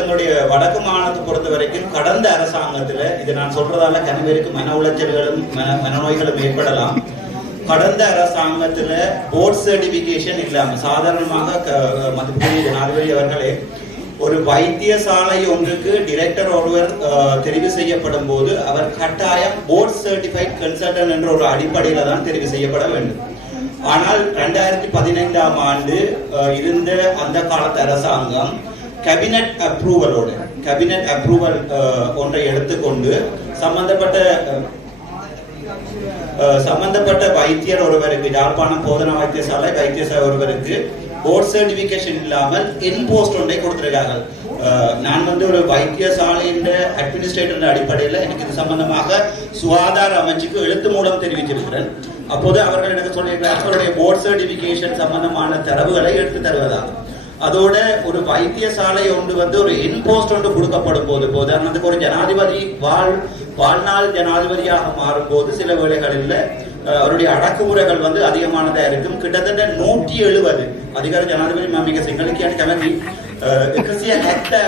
எங்களுடைய வடக்கு மாநிலத்தை பொறுத்த வரைக்கும் கடந்த அரசாங்கத்துல இது நான் சொல்றதால கனவேருக்கு மன உளைச்சல்களும் மனநோய்களும் ஏற்படலாம். கடந்த அரசாங்கத்துல போர்ட் சர்டிபிகேஷன் இல்லாம சாதாரணமாக மதிப்புக்குரிய ஜனாதிபதி அவர்களே ஒரு வைத்தியசாலை ஒன்றுக்கு டிரெக்டர் ஒருவர் தெரிவு செய்யப்படும் போது அவர் கட்டாயம் போர்ட் சர்டிஃபைட் கன்சல்டன்ட் என்ற ஒரு அடிப்படையில தான் தெரிவு செய்யப்பட வேண்டும். ஆனால் 2015ஆம் ஆண்டு இருந்த அந்த காலத்து அரசாங்கம் கேபினட் அப்ரூவல் ஒன்றை எடுத்துக்கொண்டு சம்பந்தப்பட்ட வைத்தியர் ஒருவருக்கு யாழ்ப்பாணம் போதனா வைத்தியசாலை ஒருவருக்கு போர்ட் சர்டிபிகேஷன் இல்லாமல் இன்போஸ்ட் ஒன்றை கொடுத்திருக்கார்கள். நான் ஒரு வைத்தியசாலையின் அட்மினிஸ்ட்ரேட்டர் அடிப்படையில் எனக்கு இது சம்பந்தமாக சுகாதார அமைச்சுக்கு எழுத்து மூலம் தெரிவிச்சிருக்கிறேன். அப்போது அவர்கள் எனக்கு சொல்லியிருக்கிறார் அவருடைய போர்ட் சர்டிபிகேஷன் சம்பந்தமான தரவுகளை எடுத்து தருவதாக. அதோட ஒரு வைத்தியசாலை ஒன்று ஒரு இன்போஸ்ட் ஒன்று கொடுக்கப்படும் போது உதாரணத்துக்கு ஒரு ஜனாதிபதி வாழ்நாள் ஜனாதிபதியாக மாறும் போது சில வேளைகளில் அவருடைய அடக்குமுறைகள் அதிகமானதா இருக்கும். கிட்டத்தட்ட 170 அதிகார ජනාධිපති මම මේක සිංහල කියන්න කැමති 170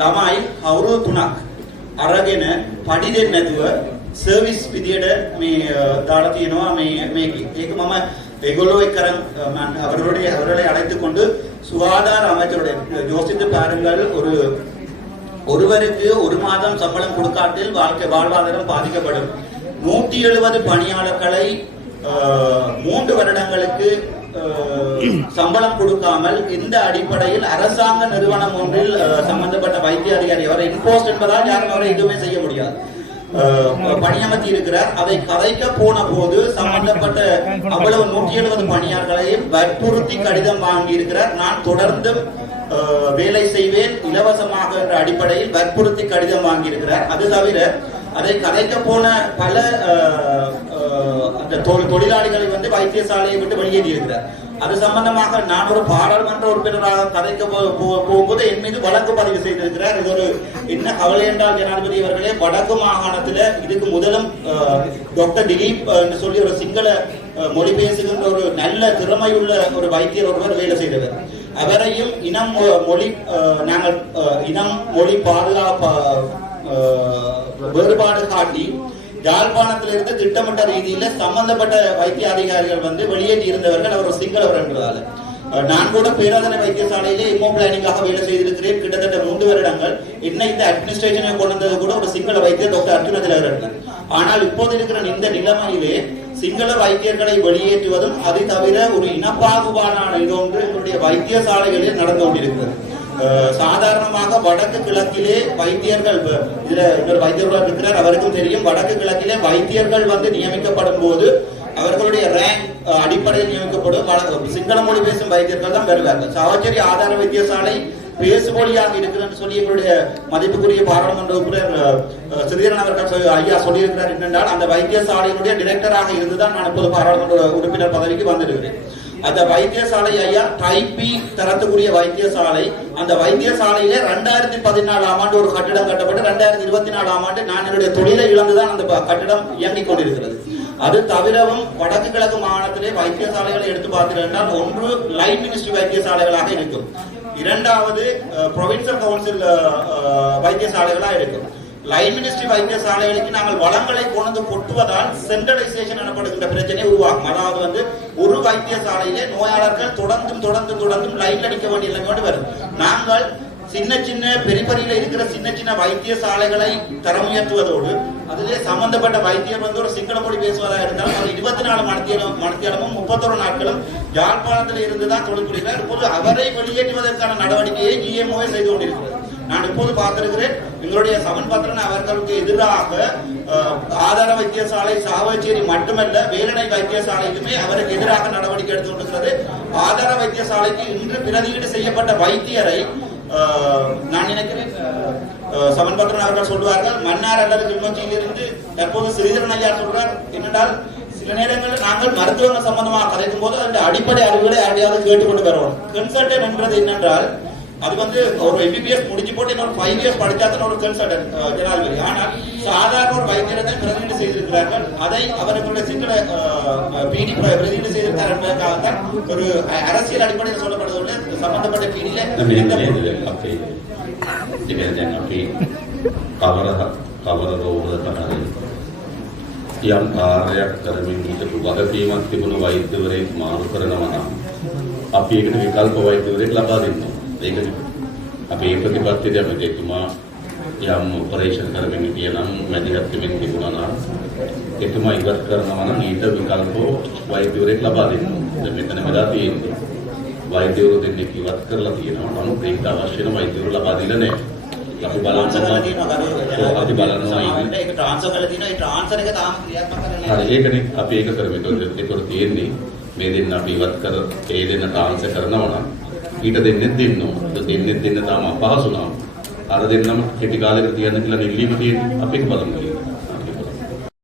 ළමයි කවුරු තුනක් අරගෙන පඩි දෙන්නේ නැතුව සර්විස් විදියට මේ දාලා තියෙනවා මේක මම ඒගොල්ලෝ එක්කරන් அவர்களை அழைத்துக் கொண்டு சுகாதார அமைச்சருடைய யோசித்து பாருங்கள், ஒருவருக்கு 1 மாதம் சம்பளம் கொடுக்காட்டில் வாழ்வாதாரம் பாதிக்கப்படும். 170 பணியாளர்களை 3 வருடங்களுக்கு சம்பளம் கொடுக்காமல் இந்த அடிப்படையில் அரசாங்க நிறுவனம் ஒன்றில் சம்பந்தப்பட்ட வைத்திய அதிகாரி அவரை இன்போஸ்ட் என்பதால் யாரும் அவரை எதுவுமே செய்ய முடியாது பணியமர்த்தி இருக்கிறார். அதை கதைக்க போன போது சம்பந்தப்பட்ட அவ்வளவு 170 பணியாளர்களையும் வற்புறுத்தி கடிதம் வாங்கி இருக்கிறார். நான் தொடர்ந்து வேலை செய்வேன் இலவசமாக என்ற அடிப்படையில் வற்புறுத்தி கடிதம் வாங்கி இருக்கிறார். அது தவிர அதை கதைக்க போன பல அந்த தொழிலாளிகளை வைத்தியசாலையை விட்டு வெளியேறி இருக்கிறார். அது சம்பந்தமாக நான் ஒரு பாராளுமன்ற உறுப்பினராக கதைக்க போகும்போது என் மீது வழக்கு பதிவு செய்திருக்கிறார். இது ஒரு என்ன கவலை என்றால் ஜனாதிபதி அவர்களே, வடக்கு மாகாணத்துல இதுக்கு முதலும் டாக்டர் திலீப் என்று சொல்லி ஒரு சிங்கள மொழி பேசுகின்ற ஒரு நல்ல திறமையுள்ள ஒரு வைத்தியர் ஒருவர் வேலை செய்தவர். அவரையும் இனம் மொழி பாதுகாப்பு வேறுபாடு காட்டி யாழ்ப்பாணத்திலிருந்து திட்டமிட்ட ரீதியில சம்பந்தப்பட்ட வைத்திய அதிகாரிகள் வெளியேற்றி இருந்தவர்கள் அவர் சிங்களவர் என்பதால நான் கூட பேராதனை வைத்தியசாலையிலே இமோ பிளானிங்காக வேலை செய்திருக்கிறேன். கிட்டத்தட்ட 3 வருடங்கள் என்ன இந்த அட்மினிஸ்ட்ரேஷனை கொண்டு வந்தது கூட ஒரு சிங்கள வைத்தியர் டாக்டர் அர்ஜுன திலகரன். ஆனால் இப்போது இருக்கிற இந்த நிலைமையிலே சிங்கள வைத்தியர்களை வெளியேற்றுவதும் அது தவிர ஒரு இனப்பாகுபாடான இதொன்று எங்களுடைய வைத்தியசாலைகளில் நடந்து கொண்டிருக்கிறது. சாதாரணமாக வடக்கு கிழக்கிலே வைத்தியர்கள் இதுல இன்னொரு வைத்தியர்கள் இருக்கிறார், அவருக்கும் தெரியும். வடக்கு கிழக்கிலே வைத்தியர்கள் நியமிக்கப்படும் போது அவர்களுடைய ரேங்க் அடிப்படையில் நியமிக்கப்படும் சிங்கள மொழி பேசும் வைத்தியர்கள் தான் வருவார்கள். சாவச்சேரி ஆதார வைத்தியசாலை பேசுமொழியாக இருக்கிறது சொல்லி எங்களுடைய மதிப்புக்குரிய பாராளுமன்ற உறுப்பினர் ஸ்ரீதரன் அவர்கள் ஐயா சொல்லியிருக்கிறார். என்னென்றால் அந்த வைத்தியசாலையினுடைய டிரெக்டராக இருந்துதான் நான் இப்போது பாராளுமன்ற உறுப்பினர் பதவிக்கு வந்திருக்கிறேன். அந்த வைத்தியசாலை ஐயா டைபி தரத்துக்குரிய வைத்தியசாலை. அந்த வைத்தியசாலையில 2014ஆம் ஆண்டு ஒரு கட்டிடம் கட்டப்பட்டு 2024ஆம் ஆண்டு நான் என்னுடைய தொழிலை இழந்துதான் அந்த கட்டிடம் இயங்கிக் கொண்டிருக்கிறது. அது தவிரவும் வடக்கு கிழக்கு மாகாணத்திலே வைத்தியசாலைகளை எடுத்து பார்த்தீர்கள், ஒன்று லைன் மினிஸ்ட்ரி வைத்தியசாலைகளாக இருக்கும், 2வது ப்ரொவின்சியல் கவுன்சில் வைத்தியசாலைகளாக இருக்கும். லைன் மினிஸ்ட்ரி வைத்தியசாலைகளுக்கு நாங்கள் வளங்களை கொண்டு கொட்டுவதால் சென்ட்ரலைசேஷன் எனப்படுகின்ற பிரச்சனை உருவாகும். அதாவது ஒரு வைத்தியசாலையிலே நோயாளர்கள் தொடர்ந்தும் லைன் அடிக்க வேண்டிய நிலைமை வரும். நாங்கள் சின்ன பெரிபரியில இருக்கிற சின்ன வைத்தியசாலைகளை தரம் உயர்த்துவதோடு அதிலே சம்பந்தப்பட்ட வைத்தியர் ஒரு சிங்கள மொழி பேசுவதாக இருந்தாலும் 24 மணித்தியாலமும் 31 நாட்களும் யாழ்ப்பாணத்தில் இருந்துதான் தொழில் புரிகிறார். இப்போது அவரை வெளியேற்றுவதற்கான நடவடிக்கையை GMO செய்து கொண்டிருக்கிறது. நான் இப்போது பார்த்திருக்கிறேன், எங்களுடைய சமன்பத்திரன் அவர்களுக்கு எதிராக ஆதார வைத்தியசாலை சாவச்சேரி மட்டுமல்ல வேலணை வைத்தியசாலைக்குமே அவருக்கு எதிராக நடவடிக்கை எடுத்து கொண்டிருக்கிறது. ஆதார வைத்தியசாலைக்கு இன்று பிரதியீடு செய்யப்பட்ட வைத்தியரை நான் நினைக்கிறேன் சமன்பத்திரன் அவர்கள் சொல்வார்கள், மன்னார் அல்லது கிளிநொச்சியிலிருந்து தற்போது ஸ்ரீதரன் ஐயா சொல்றார் என்னென்றால் சில நேரங்களில் நாங்கள் மருத்துவங்கள் சம்பந்தமாக கதைக்கும் போது அந்த அடிப்படை அறிவுகளை யாரையாவது கேட்டுக்கொண்டு வருவோம். கன்சல்டன் என்றது என்னென்றால் அது வந்து ஒரு MBBS முடிச்சு போட்டு இன்னொரு 5 இயர்ஸ் படிச்சா தான் ஒரு கன்சல்டன்ட் ஜனாதிபதி. ஆனால் சாதாரண ஒரு வைத்தியரை தான் பிரதிநிதி செய்திருக்கிறார்கள். அதை அவர்களுடைய சிங்கள பிடி பிரதிநிதி செய்திருக்கிறார் என்பதற்காகத்தான் ஒரு அரசியல் அடிப்படையில் சொல்லப்படுவதில்லை. சம்பந்தப்பட்ட பிடியில කවර රෝගද තමයි යම් කාර්යයක් කරමින් හිටපු වගකීමක් තිබුණු වෛද්‍යවරයෙක් මාරු කරනවා නම් අපි ඒකට විකල්ප වෛද්‍යවරයෙක් ලබා දෙන්න ඕනේ. ඒකනේ අපි මේ ප්‍රතිපත්තියට අපි එතුමා යම් ඔපරේෂන් කරමින් හිටිය නම් මැදිහත් වෙමින් තිබුණා නම් එතුමා ඉවත් කරනවා නම් ඊට විකල්ප වෛද්‍යවරයෙක් ලබා දෙන්න ඕනේ. දැන් මෙතන වෙලා තියෙන්නේ වෛද්‍යවරු දෙන්නෙක් ඉවත් කරලා තියෙනවා. නමුත් ඒකට අවශ්‍ය වෙන වෛද්‍යවරු ලබා දීලා නැහැ. අපි බලනවා ඒක ට්‍රාන්ස්ෆර් කරලා තියෙනවා. ඒ ට්‍රාන්ස්ෆර් එක තාම ක්‍රියාත්මක කරලා නැහැ. හරි ඒකනේ අපි ඒක කරමු. ඒතකොට තියෙන්නේ මේ දෙන්න අපි ඉවත් කර ඒ දෙන්න ට්‍රාන්ස්ෆර් කරනවා නම් ඊට දෙන්න ඕන. දෙන්න තාම අපහසු නම් අර දෙන්නම කෙටි කාලයකට තියන්න කියලා නිල්ලීම තියෙන්නේ. අපි ඒක බලමු.